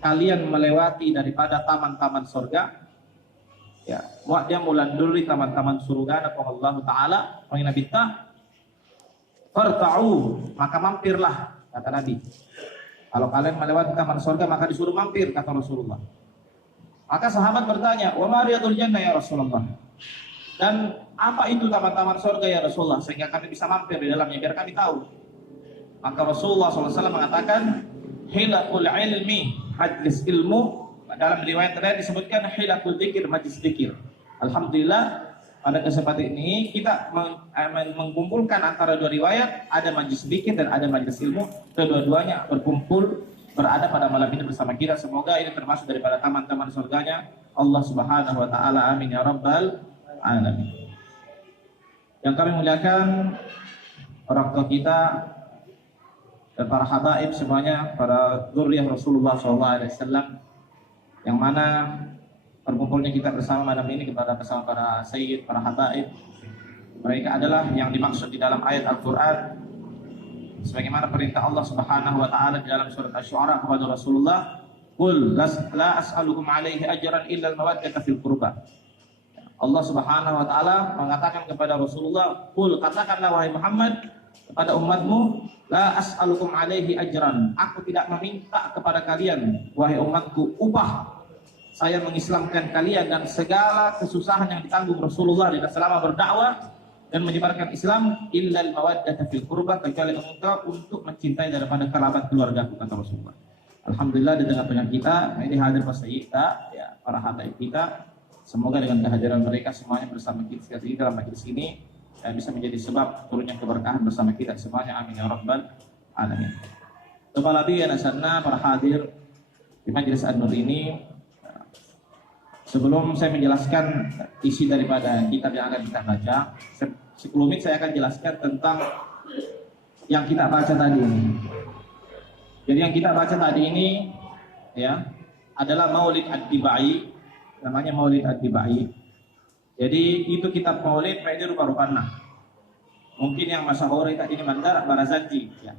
kalian melewati daripada taman-taman surga, ya, wa dia mulanduri taman-taman surga apa Allah taala pengen bita farta'u, maka mampirlah, kata Nabi. Kalau kalian melewati taman surga maka disuruh mampir, kata Rasulullah. Maka sahabat bertanya, wa ma riyadul jannah ya Rasulullah, dan apa itu taman-taman surga ya Rasulullah, sehingga kami bisa mampir di dalamnya biar kami tahu. Maka Rasulullah SAW mengatakan, hilakul ilmi, majlis ilmu. Dalam riwayat tadi disebutkan hilakul dzikir, majlis dzikir. Alhamdulillah pada kesempatan ini kita mengumpulkan antara dua riwayat, ada majlis dzikir dan ada majlis ilmu. Kedua-duanya berkumpul berada pada malam ini bersama kita. Semoga ini termasuk daripada taman-taman surganya Allah Subhanahu wa taala. Amin ya rabbal alamin. Yang kami muliakan orang tua kita dan para habaib semuanya, para dzurriyyah Rasulullah SAW, yang mana berkumpulnya kita bersama malam ini kepada bersama para sayyid, para habaib. Mereka adalah yang dimaksud di dalam ayat Al-Quran, sebagaimana perintah Allah Subhanahu wa taala di dalam surat Asy-Syu'ara kepada Rasulullah, qul la as'alukum alaihi ajran illa al-mawaddata fil qurba. Allah Subhanahu wa taala mengatakan kepada Rasulullah, qul, katakanlah wahai Muhammad kepada umatmu, la as'alukum alaihi ajran, aku tidak meminta kepada kalian wahai umatku upah saya mengislamkan kalian dan segala kesusahan yang ditanggung Rasulullah selama berdakwah dan menyebarkan Islam, illal mawaddata fil qurba, kecuali untuk mencintai daripada kerabat keluargaku, kata Rasulullah. Alhamdulillah di tengah-tengah kita ini hadir para kita, ya, para habaib kita. Semoga dengan kehadiran mereka semuanya bersama kita dalam majelis ini bisa menjadi sebab turunnya keberkahan bersama kita semuanya. Amin ya rabbal alamin. Kepala ya nasanna para hadir di majelis An-Nur ini. Sebelum saya menjelaskan isi daripada kitab yang akan kita baca, sekelumit saya akan jelaskan tentang yang kita baca tadi ini. Jadi yang kita baca tadi ini, ya, adalah Maulid Ad-Dibai, namanya Maulid Ad-Dibai. Jadi itu kitab Maulid ini rupa-rupanya. Mungkin yang masyhur tadi ini Mandar Barazanji, ya.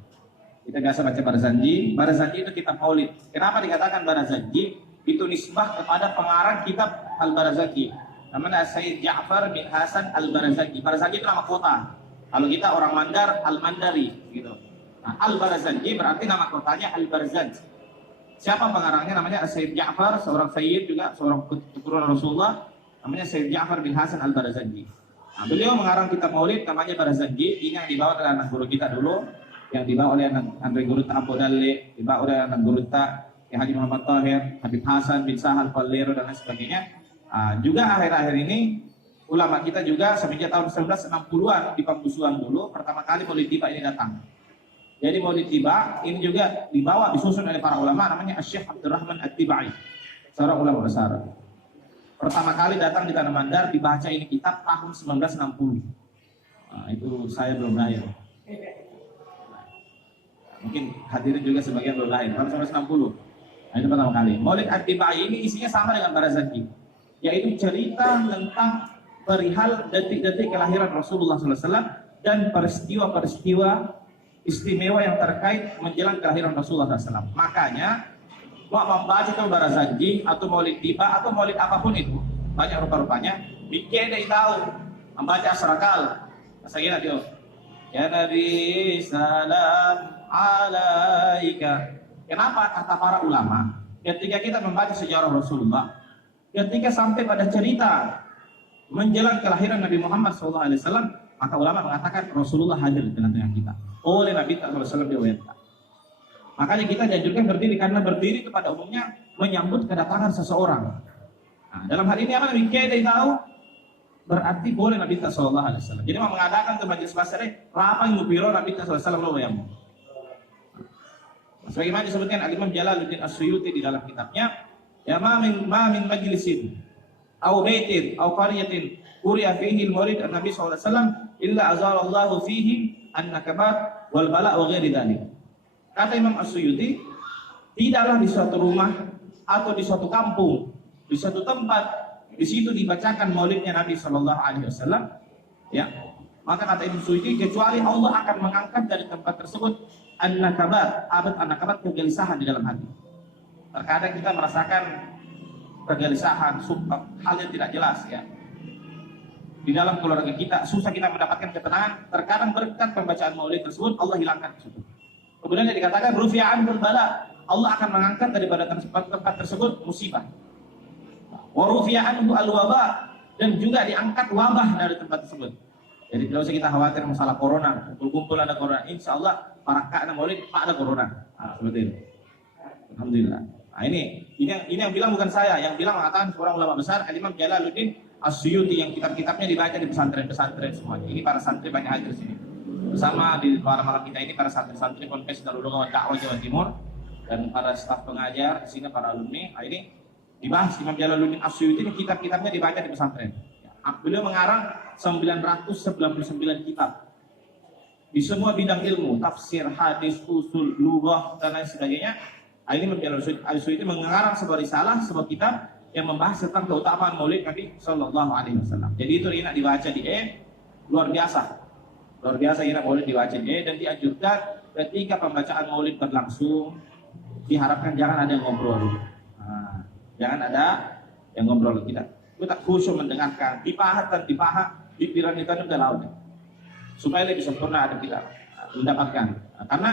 Kita biasa baca Barazanji. Barazanji itu kitab Maulid. Kenapa dikatakan Barazanji? Itu nisbah kepada pengarang kitab Al-Barazanji, namanya Sayyid Ja'far bin Hasan Al-Barazanji. Barazanji itu nama kota. Kalau kita orang Mandar, Al-Mandari gitu. Nah, Al-Barazanji berarti nama kotanya Al-Barazanj. Siapa pengarangnya? Namanya Sayyid Ja'far, seorang sayyid juga, seorang keturunan Rasulullah, namanya Sayyid Ja'far bin Hasan Al-Barazanji. Nah, beliau mengarang kitab Maulid namanya Barazanji. Ini yang dibawa oleh anak guru kita dulu, yang dibawa oleh anak guru ta Abu Dalle, dibawa oleh anak guru ta Haji Muhammad Tahir, Habib Hasan bin Sahal Fallero dan lain sebagainya. Juga akhir-akhir ini ulama kita juga semenjak tahun 1960-an di Pambusuan dulu pertama kali Maulid Tiba ini datang. Jadi Maulid Tiba ini juga dibawa, disusun oleh para ulama, namanya Syekh Abdurrahman At-Tibai, seorang ulama besar. Pertama kali datang di Tanah Mandar, dibaca ini kitab tahun 1960. Itu saya belum lahir. Mungkin hadirin juga sebagian belum lahir, tahun 1960. Nah, itu pertama kali. Maulid Ad-Dibai ini isinya sama dengan Barazanji, yaitu cerita tentang perihal detik-detik kelahiran Rasulullah SAW dan peristiwa-peristiwa istimewa yang terkait menjelang kelahiran Rasulullah SAW. Makanya, mau membaca itu Barazanji atau Maulid Tiba atau Maulid apapun itu, banyak rupa-rupanya, bikin dari tahu membaca Asrakal. Saya dia, ya Nabi salam alaika. Kenapa kata para ulama, ketika kita membaca sejarah Rasulullah, ketika sampai pada cerita menjelang kelahiran Nabi Muhammad SAW, maka ulama mengatakan Rasulullah hadir di tengah-tengah kita oleh Nabi SAW diwayatkan. Makanya kita dianjurkan berdiri, karena berdiri itu pada umumnya menyambut kedatangan seseorang. Nah, dalam hal ini apa Nabi kita tahu berarti boleh Nabi SAW. Jadi mau mengadakan ke majelis basare, apa yang mupiro Nabi SAW yang sebagaimana disebutkan Al-Imam Jalaluddin As-Suyuti di dalam kitabnya, ya ma min majlisin aw baitin aw qaryatin quri'a fihi al-maulid an-nabi sallallahu alaihi wasallam illa azalallahu fihi an-nakabat wal bala' wa ghairi dzalik. Kata Imam As-Suyuti, tidaklah di suatu rumah atau di suatu kampung, di suatu tempat, di situ dibacakan maulidnya Nabi sallallahu alaihi wasallam, ya, maka kata Imam As-Suyuti, kecuali Allah akan mengangkat dari tempat tersebut an-nakabat, abad an-nakabat, kegelisahan di dalam hati. Terkadang kita merasakan kegelisahan, hal yang tidak jelas ya. Di dalam keluarga kita susah kita mendapatkan ketenangan. Terkadang berkat pembacaan maulid tersebut Allah hilangkan tersebut. Kemudian yang dikatakan rufi'an bala, Allah akan mengangkat daripada tempat tersebut musibah. Wa rufi'an al-waba, dan juga diangkat wabah dari tempat tersebut. Jadi tidak usah kita khawatir masalah corona, kumpul-kumpul ada corona. Insya Allah para kakak maulid tak ada corona. Nah, seperti itu. Alhamdulillah. Nah, ini yang bilang bukan saya, yang bilang mengatakan seorang ulama besar, Al-Imam Jalaluddin As-Suyuti, yang kitab-kitabnya dibaca di pesantren-pesantren semuanya. Ini para santri banyak hadir sini. Bersama di pada malam kita ini para santri-santri Ponpes Darul Ulum Dakwah Jawa Timur dan para staf pengajar di sini, para alumni. Nah, ini dibahas Imam Jalaluddin As-Suyuti, ini kitab-kitabnya dibaca di pesantren. Beliau mengarang 999 kitab di semua bidang ilmu, tafsir, hadis, usul, lughah dan lain sebagainya. Ini Imam Jalaluddin As-Suyuti mengarang sebuah risalah, sebuah kitab yang membahas tentang keutamaan Maulid Nabi Sallallahu Alaihi Wasallam. Jadi itu enak dibaca di luar biasa enak Maulid dibaca di dan dianjurkan ketika pembacaan Maulid berlangsung diharapkan jangan ada yang ngobrol. Nah, jangan ada yang ngobrol kita khusyuk mendengarkan, dipahat, pikiran kita udah laut supaya lebih sempurna ada kita mendapatkan. Nah, karena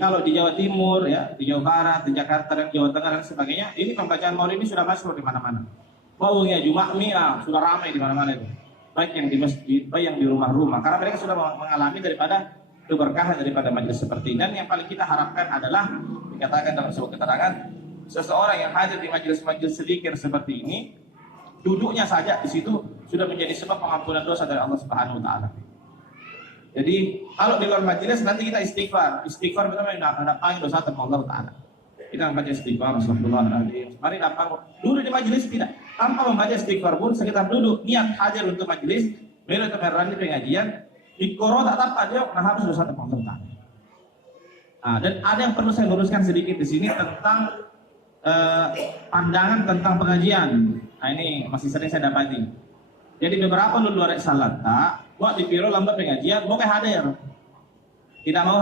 kalau di Jawa Timur ya, di Jawa Barat, di Jakarta dan Jawa Tengah dan sebagainya, ini pembacaan Maulid ini sudah masuk di mana-mana. Maunya Jumat sudah ramai di mana-mana itu. Baik yang di masjid, baik yang di rumah-rumah. Karena mereka sudah mengalami daripada keberkahan daripada majelis seperti ini. Dan yang paling kita harapkan adalah dikatakan dalam sebuah keterangan, seseorang yang hadir di majelis-majelis sedikit seperti ini, duduknya saja di situ sudah menjadi sebab pengampunan dosa dari Allah Subhanahu wa taala. Jadi kalau di luar majelis nanti kita istighfar betul-betul mendapat dosa dari Allah taala. Kita membaca istighfar, astagfirullahaladzim. Mari duduk di majelis tidak tanpa membaca istighfar pun, sekitar duduk niat hadir untuk majelis, beliau untuk merani pengajian, dikoro tak apa dia harus dosa dari Allah taala. Nah, dan ada yang perlu saya luruskan sedikit di sini tentang pandangan tentang pengajian. Nah, ini masih sering saya dapati. Jadi beberapa luar salat buat di piro lambat pengajian, mau hadir. Tidak mau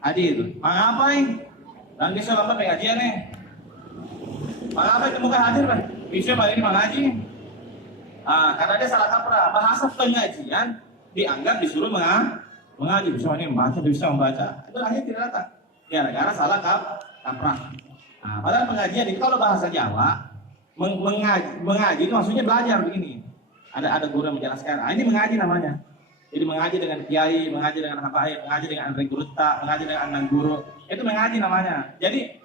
hadir. Mengapa ini? Dan bisa lambat pengajian nih. Mengapa itu mau hadir? Bisa balik mengaji. Karena dia salah kaprah. Bahasa pengajian dianggap disuruh mengaji. Bisa ini membaca. Itu akhirnya tidak datang. Ya, karena salah kaprah. Padahal pengajian itu kalau bahasa Jawa mengaji itu maksudnya belajar begini. Ada guru yang menjelaskan. Ini mengaji namanya. Jadi mengaji dengan kiai, mengaji dengan habaib, mengaji dengan rekrutta, mengaji dengan anak guru. Itu mengaji namanya.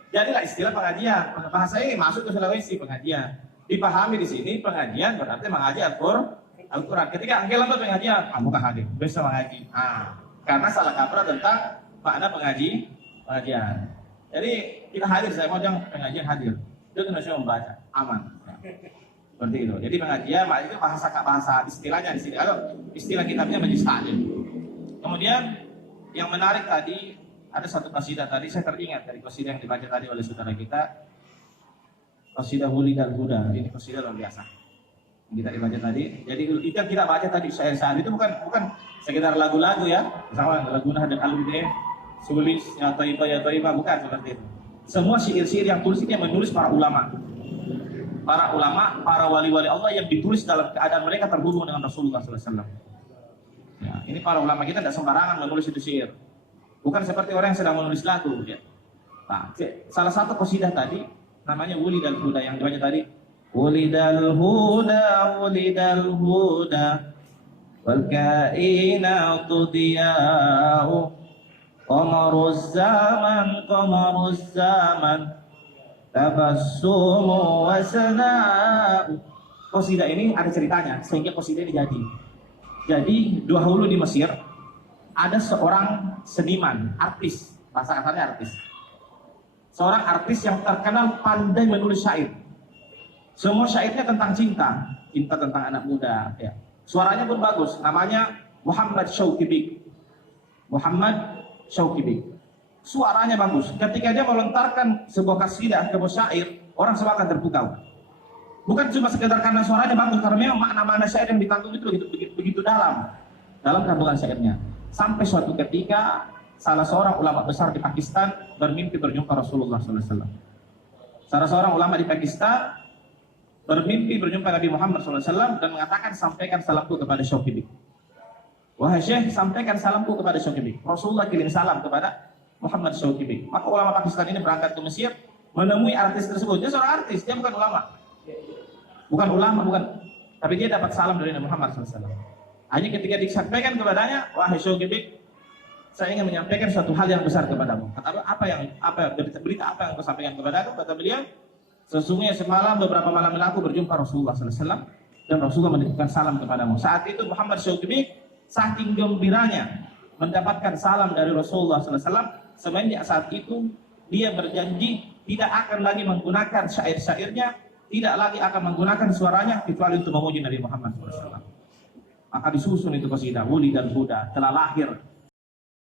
Jadilah istilah pengajian. Bahasa ini masuk ke Sulawesi pengajian. Dipahami di sini pengajian berarti mengaji Al-Quran. Ketika angkel lambat pengajian, kamu hadir. Bisa mengaji. Karena salah kaprah tentang makna pengajian. Jadi kita hadir, saya mau jangan pengajian hadir. Itu harus membaca, aman. Seperti itu. Jadi pengajian itu bahasa istilahnya di sini. Kalau istilah kitabnya majlis taklim. Kemudian yang menarik tadi ada satu qasidah tadi saya teringat dari qasidah yang dibaca tadi oleh saudara kita. Qasidah Wulidal Huda. Ini qasidah luar biasa. Yang kita dibaca tadi. Jadi itu yang kita baca tadi syair-syair itu bukan sekedar lagu-lagu ya. Misalnya lagu Nahdlatul Ulama, Sulis ya Thaibah bukan seperti itu. Semua syair-syair yang tulis ini yang menulis para ulama, para wali-wali Allah yang ditulis dalam keadaan mereka terhubung dengan Rasulullah SAW. Ya, ini para ulama kita tidak sembarangan menulis itu syair. Bukan seperti orang yang sedang menulis lagu. Ya. Nah, salah satu qasidah tadi namanya Wulidal Huda yang dibaca tadi. Wulidal Huda, wal kainatu diya'u, qamaruz zaman, tabassumu wasana'u. Qasidah ini ada ceritanya sehingga qasidah ini jadi dahulu di Mesir ada seorang seniman, artis, bahasa kasarnya artis. Seorang artis yang terkenal pandai menulis syair. Semua syairnya tentang cinta tentang anak muda ya. Suaranya pun bagus, namanya Muhammad Syauqi. Suaranya bagus. Ketika dia melontarkan sebuah qasidah, sebuah syair, orang semua akan terpukau. Bukan cuma sekedar karena suaranya bagus, karena memang makna-makna syair yang ditanggung itu begitu dalam kandungan syairnya. Sampai suatu ketika salah seorang ulama besar di Pakistan bermimpi berjumpa Rasulullah SAW. Salah seorang ulama di Pakistan bermimpi berjumpa Nabi Muhammad SAW dan mengatakan, sampaikan salamku kepada Syokibik. Wahai Syekh, sampaikan salamku kepada Syokibik. Rasulullah kirim salam kepada Muhammad Syokibik. Maka ulama Pakistan ini berangkat ke Mesir, menemui artis tersebut. Dia seorang artis, dia bukan ulama. Bukan. Tapi dia dapat salam dari Nabi Muhammad SAW. Hanya ketika disampaikan kepadanya, wahai Syokibik, saya ingin menyampaikan suatu hal yang besar kepadamu. Kata berita apa yang kau sampaikan kepadaku? Kata beliau, sesungguhnya semalam beberapa malam aku berjumpa Rasulullah SAW dan Rasulullah menitipkan salam kepadamu. Saat itu Muhammad Syokibik saking gembiranya mendapatkan salam dari Rasulullah SAW, semenjak saat itu dia berjanji tidak akan lagi menggunakan syair-syairnya, tidak lagi akan menggunakan suaranya kecuali untuk memuji Nabi Muhammad SAW. Maka disusun itu qasidah, Wuli dan Huda, telah lahir